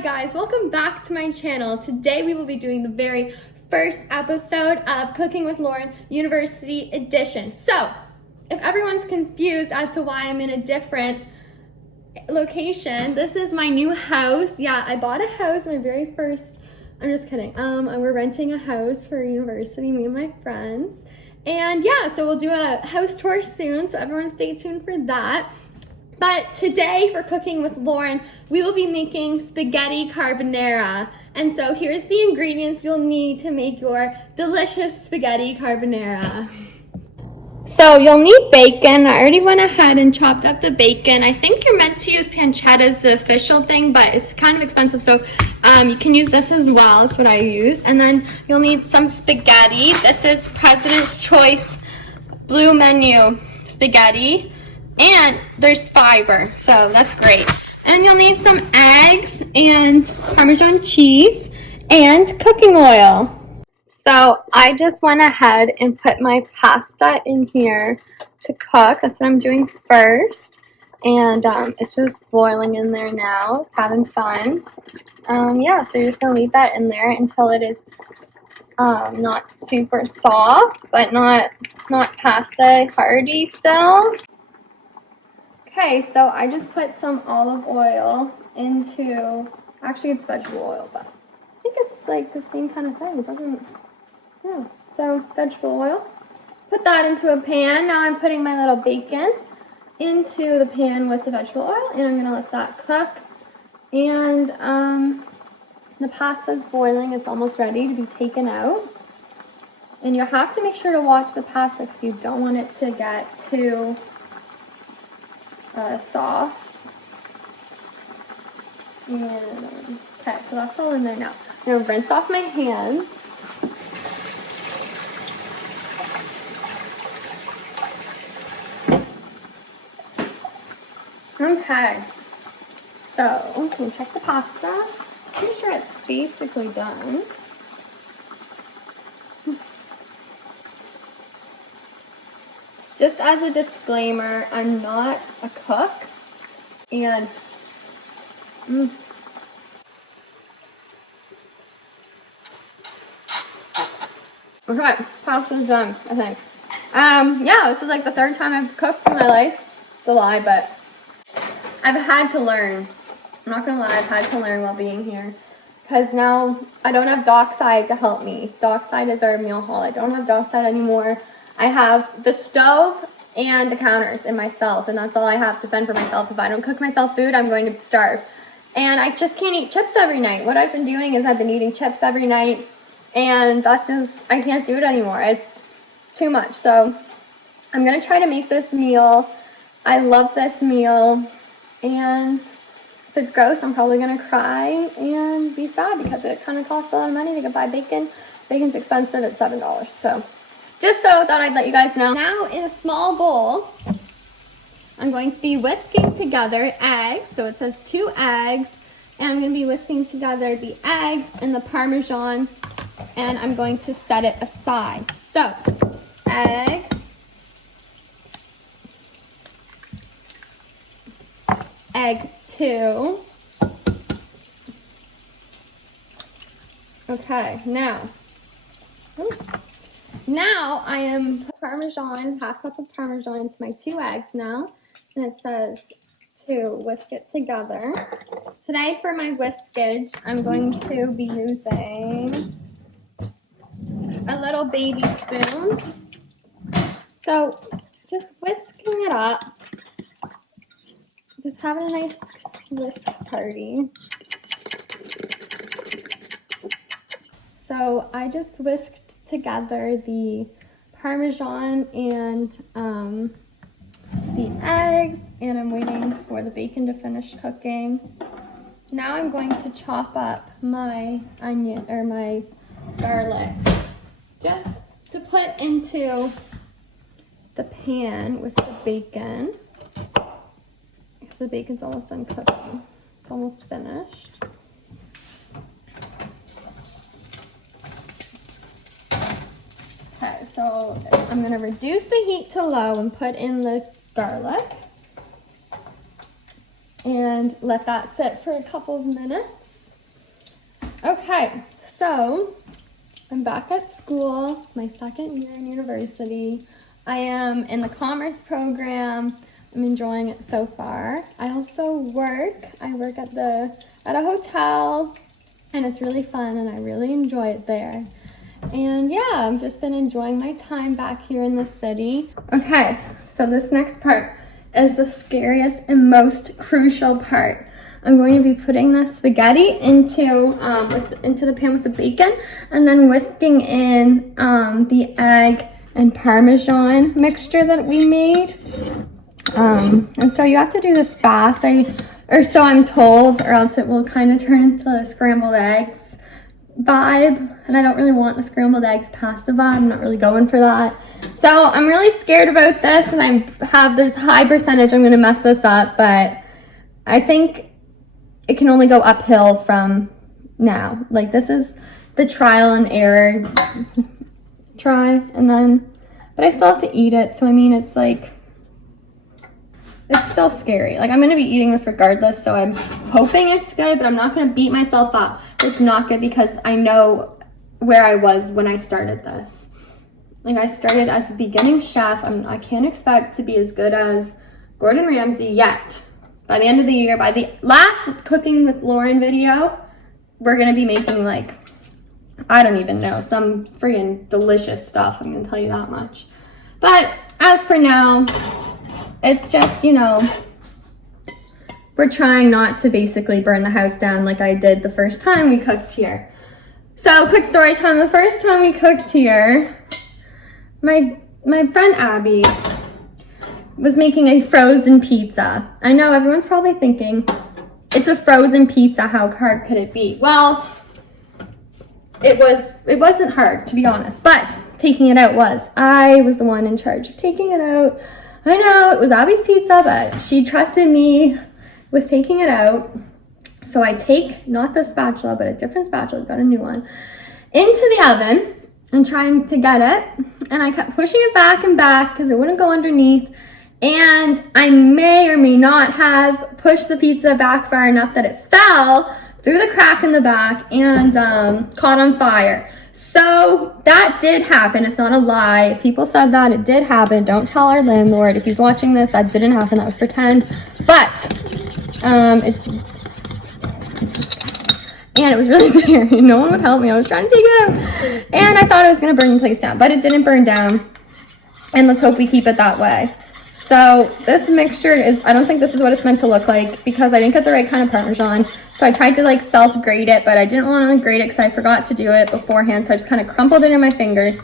guys, welcome back to my channel. Today we will be doing the very first episode of Cooking with Lauren University Edition. So, if everyone's confused as to why I'm in a different location, this is my new house. Yeah, I bought a house, my very first, I'm just kidding. We're renting a house for university, me and my friends. And yeah, so we'll do a house tour soon, so everyone stay tuned for that. But today for Cooking with Lauren, we will be making spaghetti carbonara. And so here's the ingredients you'll need to make your delicious spaghetti carbonara. So you'll need bacon. I already went ahead and chopped up the bacon. I think you're meant to use pancetta as the official thing, but it's kind of expensive, so you can use this as well. That's what I use. And then you'll need some spaghetti. This is President's Choice Blue Menu spaghetti. And there's fiber, so that's great. And you'll need some eggs and Parmesan cheese and cooking oil. So I just went ahead and put my pasta in here to cook. That's what I'm doing first. And it's just boiling in there now. It's having fun. Yeah, so you're just going to leave that in there until it is not super soft, but not pasta hardy still. Okay, so I just put some olive oil into, actually it's vegetable oil, but I think it's like the same kind of thing. It doesn't, yeah. So vegetable oil. Put that into a pan. Now I'm putting my little bacon into the pan with the vegetable oil, and I'm gonna let that cook. And the pasta's boiling. It's almost ready to be taken out. And you have to make sure to watch the pasta because you don't want it to get too soft. And okay, so that's all in there now. I'm gonna rinse off my hands. Okay, so I'm gonna check the pasta. Pretty sure it's basically done. Just as a disclaimer, I'm not a cook, and okay, pasta's done, I think. Yeah, this is like the third time I've cooked in my life. It's a lie, but I've had to learn. I'm not gonna lie, I've had to learn while being here. Because now I don't have Dockside to help me. Dockside is our meal hall. I don't have Dockside anymore. I have the stove and the counters and myself, and that's all I have to fend for myself. If I don't cook myself food, I'm going to starve. And I just can't eat chips every night. What I've been doing is I've been eating chips every night, and that's just, I can't do it anymore. It's too much. So I'm going to try to make this meal. I love this meal, and if it's gross, I'm probably going to cry and be sad because it kind of costs a lot of money to go buy bacon. Bacon's expensive at $7, so just so thought I'd let you guys know. Now in a small bowl, I'm going to be whisking together eggs. So it says 2 eggs, and I'm going to be whisking together the eggs and the Parmesan, and I'm going to set it aside. So egg 2. Okay, now I am Parmesan, half cup of Parmesan into my 2 eggs now, and it says to whisk it together. Today for my whiskage, I'm going to be using a little baby spoon. So just whisking it up, just having a nice whisk party. So I just whisked together the Parmesan and the eggs, and I'm waiting for the bacon to finish cooking. Now I'm going to chop up my onion or my garlic just to put into the pan with the bacon, because the bacon's almost done cooking. It's almost finished. Okay, so I'm going to reduce the heat to low and put in the garlic and let that sit for a couple of minutes. Okay, so I'm back at school, my second year in university. I am in the commerce program. I'm enjoying it so far. I also work. I work at a hotel, and it's really fun, and I really enjoy it there. And yeah, I've just been enjoying my time back here in the city. Okay, so this next part is the scariest and most crucial part. I'm going to be putting the spaghetti into the pan with the bacon, and then whisking in the egg and Parmesan mixture that we made. And so you have to do this fast, or so I'm told, or else it will kind of turn into a scrambled eggs vibe, and I don't really want a scrambled eggs pasta vibe. I'm not really going for that. So I'm really scared about this, and there's a high percentage I'm going to mess this up, but I think it can only go uphill from now. Like, this is the trial and error but I still have to eat it. So I mean, it's like, it's still scary. Like, I'm going to be eating this regardless, so I'm hoping it's good, but I'm not going to beat myself up. It's not good because I know where I was when I started this. Like, I started as a beginning chef. I can't expect to be as good as Gordon Ramsay yet. By the end of the year, by the last Cooking with Lauren video, we're going to be making, like, I don't even know, some friggin' delicious stuff. I'm going to tell you that much. But as for now, it's just, we're trying not to basically burn the house down like I did the first time we cooked here. So, quick story time. The first time we cooked here, my friend Abby was making a frozen pizza. I know everyone's probably thinking, it's a frozen pizza, how hard could it be? Well, it wasn't hard, to be honest, but taking it out was. I was the one in charge of taking it out. I know it was Abby's pizza, but she trusted me with taking it out. So I take, not the spatula, but a different spatula, got a new one, into the oven and trying to get it. And I kept pushing it back and back because it wouldn't go underneath. And I may or may not have pushed the pizza back far enough that it fell through the crack in the back and caught on fire. So that did happen. It's not a lie. If people said that, it did happen. Don't tell our landlord. If he's watching this, that didn't happen. That was pretend. But and it was really scary. No one would help me. I was trying to take it out. And I thought I was going to burn the place down, but it didn't burn down. And let's hope we keep it that way. So this mixture I don't think this is what it's meant to look like because I didn't get the right kind of Parmesan. So I tried to like self-grate it, but I didn't want to grate it because I forgot to do it beforehand. So I just kind of crumpled it in my fingers.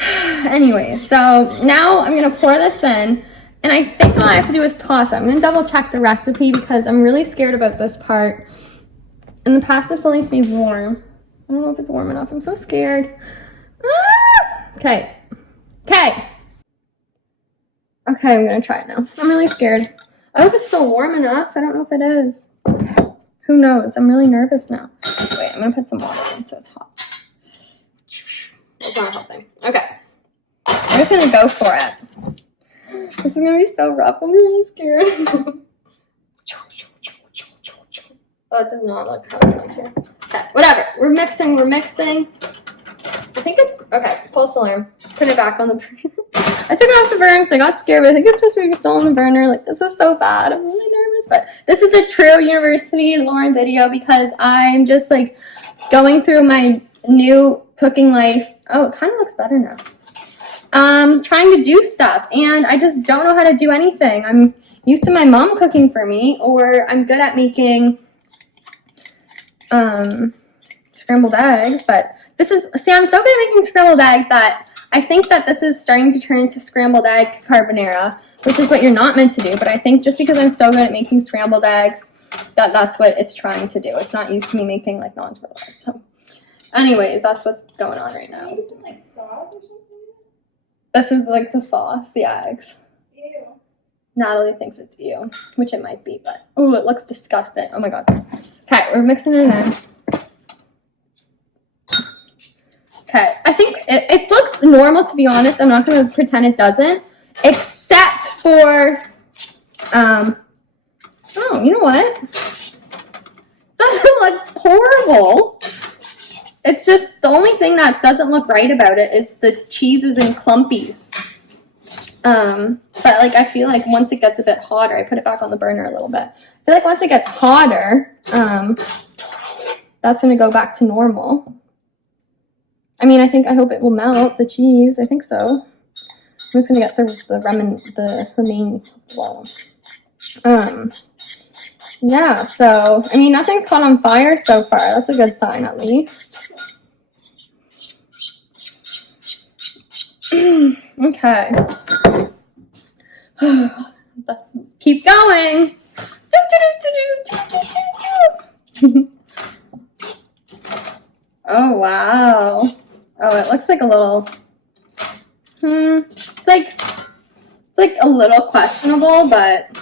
Anyway, so now I'm going to pour this in. And I think all I have to do is toss it. I'm going to double check the recipe because I'm really scared about this part. And the pasta still needs to be warm. I don't know if it's warm enough. I'm so scared. Okay. Okay, I'm going to try it now. I'm really scared. I hope it's still warm enough. I don't know if it is. Who knows? I'm really nervous now. Wait, I'm going to put some water in so it's hot. It's not helping. Okay. I'm just going to go for it. This is going to be so rough. I'm really scared. Oh, it does not look how it sounds here. Okay, whatever. We're mixing. I think it's, okay, false alarm. Put it back on the burner. I took it off the burner because I got scared, but I think it's supposed to be still on the burner. Like, this is so bad. I'm really nervous, but this is a true University Lauren video because I'm just, like, going through my new cooking life. Oh, it kind of looks better now. Trying to do stuff, and I just don't know how to do anything. I'm used to my mom cooking for me, or I'm good at making scrambled eggs, but I'm so good at making scrambled eggs that I think that this is starting to turn into scrambled egg carbonara, which is what you're not meant to do, but I think just because I'm so good at making scrambled eggs, that's what it's trying to do. It's not used to me making, like, non-scrambled eggs. So, anyways, that's what's going on right now. Like sauce or something? This is, like, the sauce, the eggs. Ew. Natalie thinks it's ew, which it might be, but, oh, it looks disgusting. Oh, my God. Okay, we're mixing it in. Okay, I think it looks normal, to be honest. I'm not going to pretend it doesn't, except for, oh, you know what? doesn't look horrible. It's just the only thing that doesn't look right about it is the cheeses and clumpies. But like I feel like once it gets a bit hotter, I put it back on the burner a little bit. I feel like once it gets hotter, that's gonna go back to normal. I mean, I hope it will melt the cheese. I think so. I'm just gonna get the remains low. Yeah, so I mean, nothing's caught on fire so far. That's a good sign, at least. Okay. Let's keep going. Oh, wow. Oh, it looks like a little, it's like a little questionable, but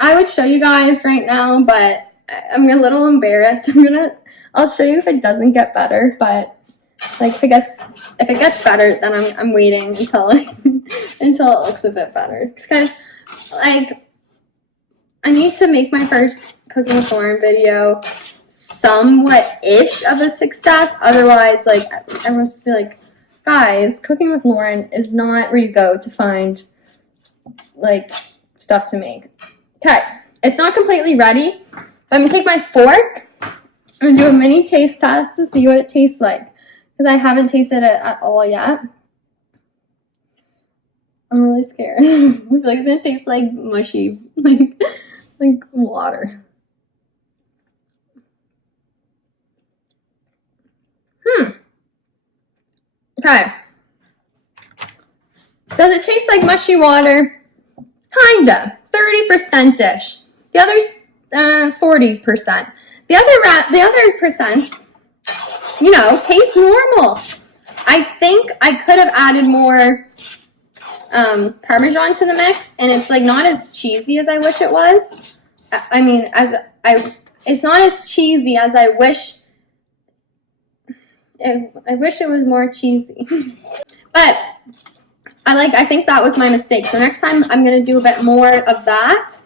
I would show you guys right now, but I'm a little embarrassed. I'll show you if it doesn't get better, but like if it gets better, then I'm waiting until until it looks a bit better. Because like I need to make my first Cooking with Lauren video somewhat-ish of a success. Otherwise, like everyone's just be like, guys, Cooking with Lauren is not where you go to find like stuff to make. Okay, it's not completely ready. I'm gonna take my fork and do a mini taste test to see what it tastes like, because I haven't tasted it at all yet. I'm really scared. I feel like it's gonna taste like mushy, like water. Okay. Does it taste like mushy water? Kinda. 30%-ish. The other's 40%. The other percents, you know, taste normal. I think I could have added more Parmesan to the mix, and it's like not as cheesy as I wish it was. I mean, it's not as cheesy as I wish. I wish it was more cheesy. But I think that was my mistake. So next time I'm gonna do a bit more of that.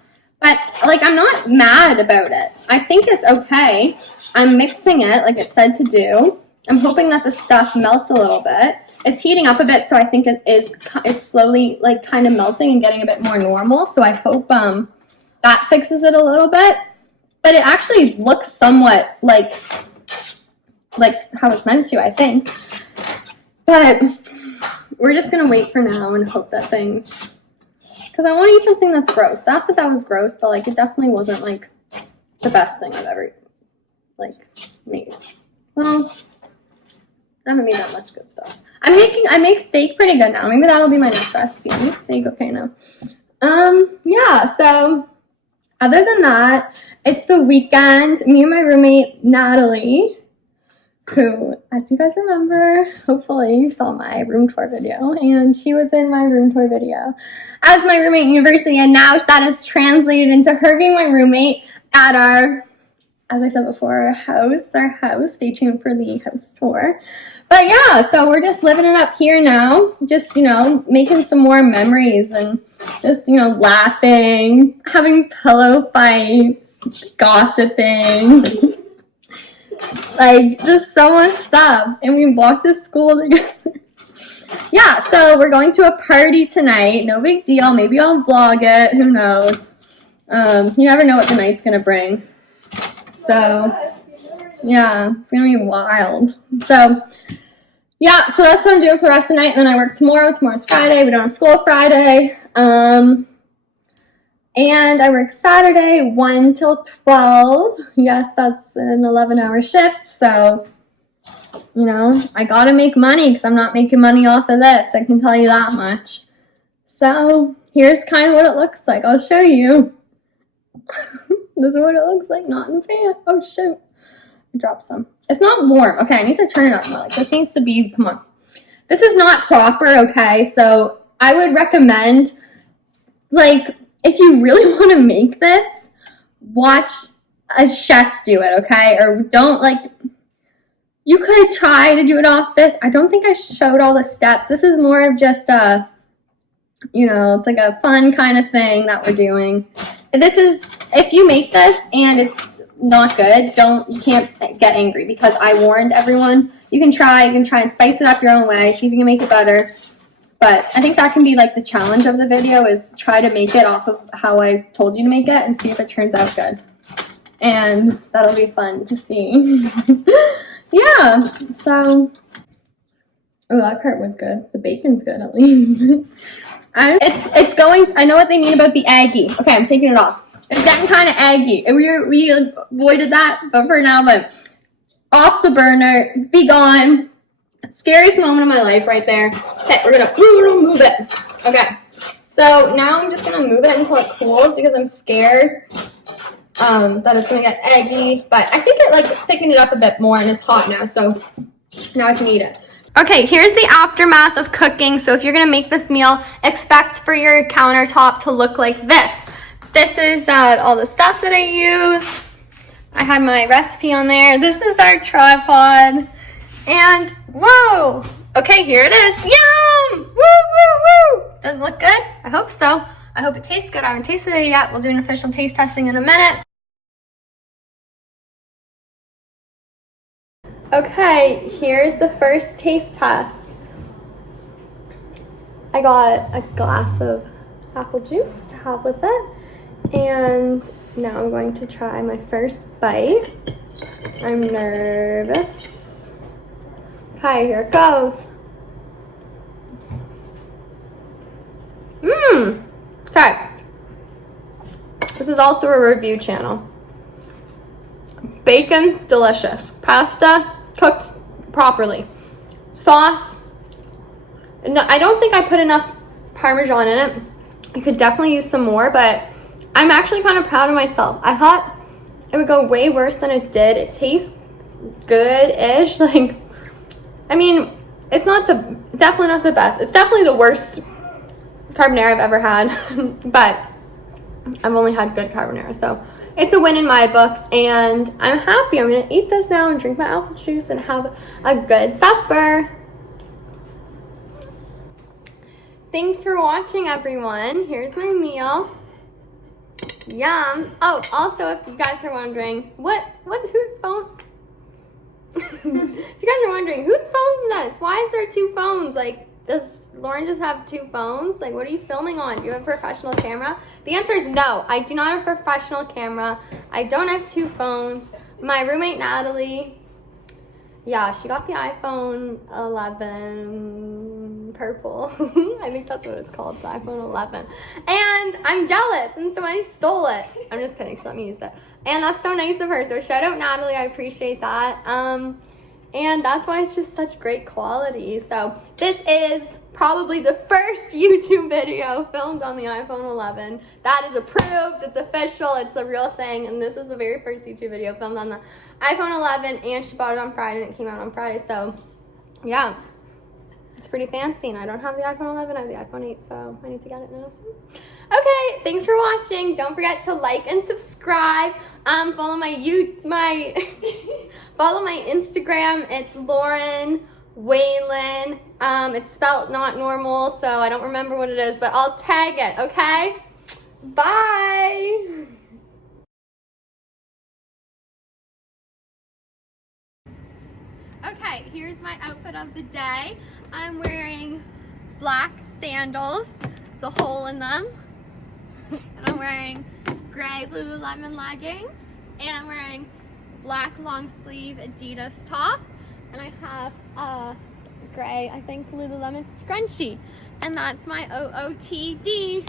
But like I'm not mad about it. I think it's okay. I'm mixing it like it said to do. I'm hoping that the stuff melts a little bit. It's heating up a bit, so I think it's slowly like kind of melting and getting a bit more normal. So I hope that fixes it a little bit. But it actually looks somewhat like how it's meant to, I think. But we're just gonna wait for now and hope that things, because I want to eat something that's gross. Not that was gross, but like it definitely wasn't like the best thing I've ever like made. Well, I haven't made that much good stuff. I make steak pretty good now. Maybe that'll be my next recipe. I make steak okay now. Yeah, so other than that, it's the weekend. Me and my roommate Natalie, who, as you guys remember, hopefully you saw my room tour video, and she was in my room tour video as my roommate in university, and now that is translated into her being my roommate at our, as I said before, our house. Stay tuned for the house tour. But yeah, so we're just living it up here now, just, you know, making some more memories and just, you know, laughing, having pillow fights, gossiping. Like, just so much stuff. And we walked to school together. Yeah, so we're going to a party tonight. No big deal. Maybe I'll vlog it. Who knows? You never know what the night's going to bring. So, yeah, it's going to be wild. So, yeah, so that's what I'm doing for the rest of the night. And then I work tomorrow. Tomorrow's Friday. We don't have school Friday. And I work Saturday, 1 till 12. Yes, that's an 11-hour shift. So, you know, I got to make money because I'm not making money off of this. I can tell you that much. So, here's kind of what it looks like. I'll show you. This is what it looks like, not in the fan. Oh, shoot. I dropped some. It's not warm. Okay, I need to turn it up more. Like, this needs to be, come on. This is not proper, okay? So, I would recommend, like, if you really want to make this, watch a chef do it, okay? Or don't, like, you could try to do it off this. I don't think I showed all the steps. This is more of just a you know, it's like a fun kind of thing that we're doing. This is, if you make this and it's not good, you can't get angry, because I warned everyone. You can try and spice it up your own way, see if you can make it better. But I think that can be like the challenge of the video, is try to make it off of how I told you to make it and see if it turns out good. And that'll be fun to see. Yeah, so, oh, that part was good. The bacon's good, at least. It's going, I know what they mean about the eggy. Okay, I'm taking it off. It's getting kind of eggy. We avoided that, but for now, but off the burner, be gone. Scariest moment of my life right there. Okay, we're gonna move it. Okay, so now I'm just gonna move it until it cools, because I'm scared that it's gonna get eggy, but I think it like thickened it up a bit more, and it's hot now, so now I can eat it. Okay, here's the aftermath of cooking. So if you're gonna make this meal, expect for your countertop to look like this. This is all the stuff that I used. I had my recipe on there. This is our tripod. And whoa, okay, here it is. Yum! Woo, woo, woo! Does it look good? I hope so. I hope it tastes good. I haven't tasted it yet. We'll do an official taste testing in a minute. Okay, here's the first taste test. I got a glass of apple juice to have with it, and now I'm going to try my first bite. I'm nervous. Okay, here it goes. Okay. This is also a review channel. Bacon, delicious. Pasta, cooked properly. Sauce, no, I don't think I put enough Parmesan in it. You could definitely use some more, but I'm actually kind of proud of myself. I thought it would go way worse than it did. It tastes good-ish. Like, I mean, it's not definitely not the best. It's definitely the worst carbonara I've ever had, but I've only had good carbonara, so it's a win in my books, and I'm happy. I'm gonna eat this now and drink my apple juice and have a good supper. Thanks for watching, everyone. Here's my meal. Yum. Oh, also, if you guys are wondering, whose phone? If you guys are wondering, whose phone is this? Why is there two phones? Like, does Lauren just have two phones? Like, what are you filming on? Do you have a professional camera? The answer is no. I do not have a professional camera. I don't have two phones. My roommate, Natalie, yeah, she got the iPhone 11 purple. I think that's what it's called, the iPhone 11. And I'm jealous, and so I stole it. I'm just kidding. She let me use it. And that's so nice of her. So shout out Natalie. I appreciate that. And that's why it's just such great quality. So this is probably the first YouTube video filmed on the iPhone 11. That is approved, it's official, it's a real thing. And this is the very first YouTube video filmed on the iPhone 11, and she bought it on Friday and it came out on Friday. So yeah, it's pretty fancy. And I don't have the iPhone 11, I have the iPhone 8, so I need to get it now. So. Okay, thanks for watching. Don't forget to like and subscribe. Follow my follow my Instagram. It's Lauren Whalen. It's spelled not normal, so I don't remember what it is, but I'll tag it, okay? Bye. Okay, here's my outfit of the day. I'm wearing black sandals, the hole in them. And I'm wearing gray Lululemon leggings, and I'm wearing black long sleeve Adidas top, and I have a gray, I think, Lululemon scrunchie, and that's my OOTD.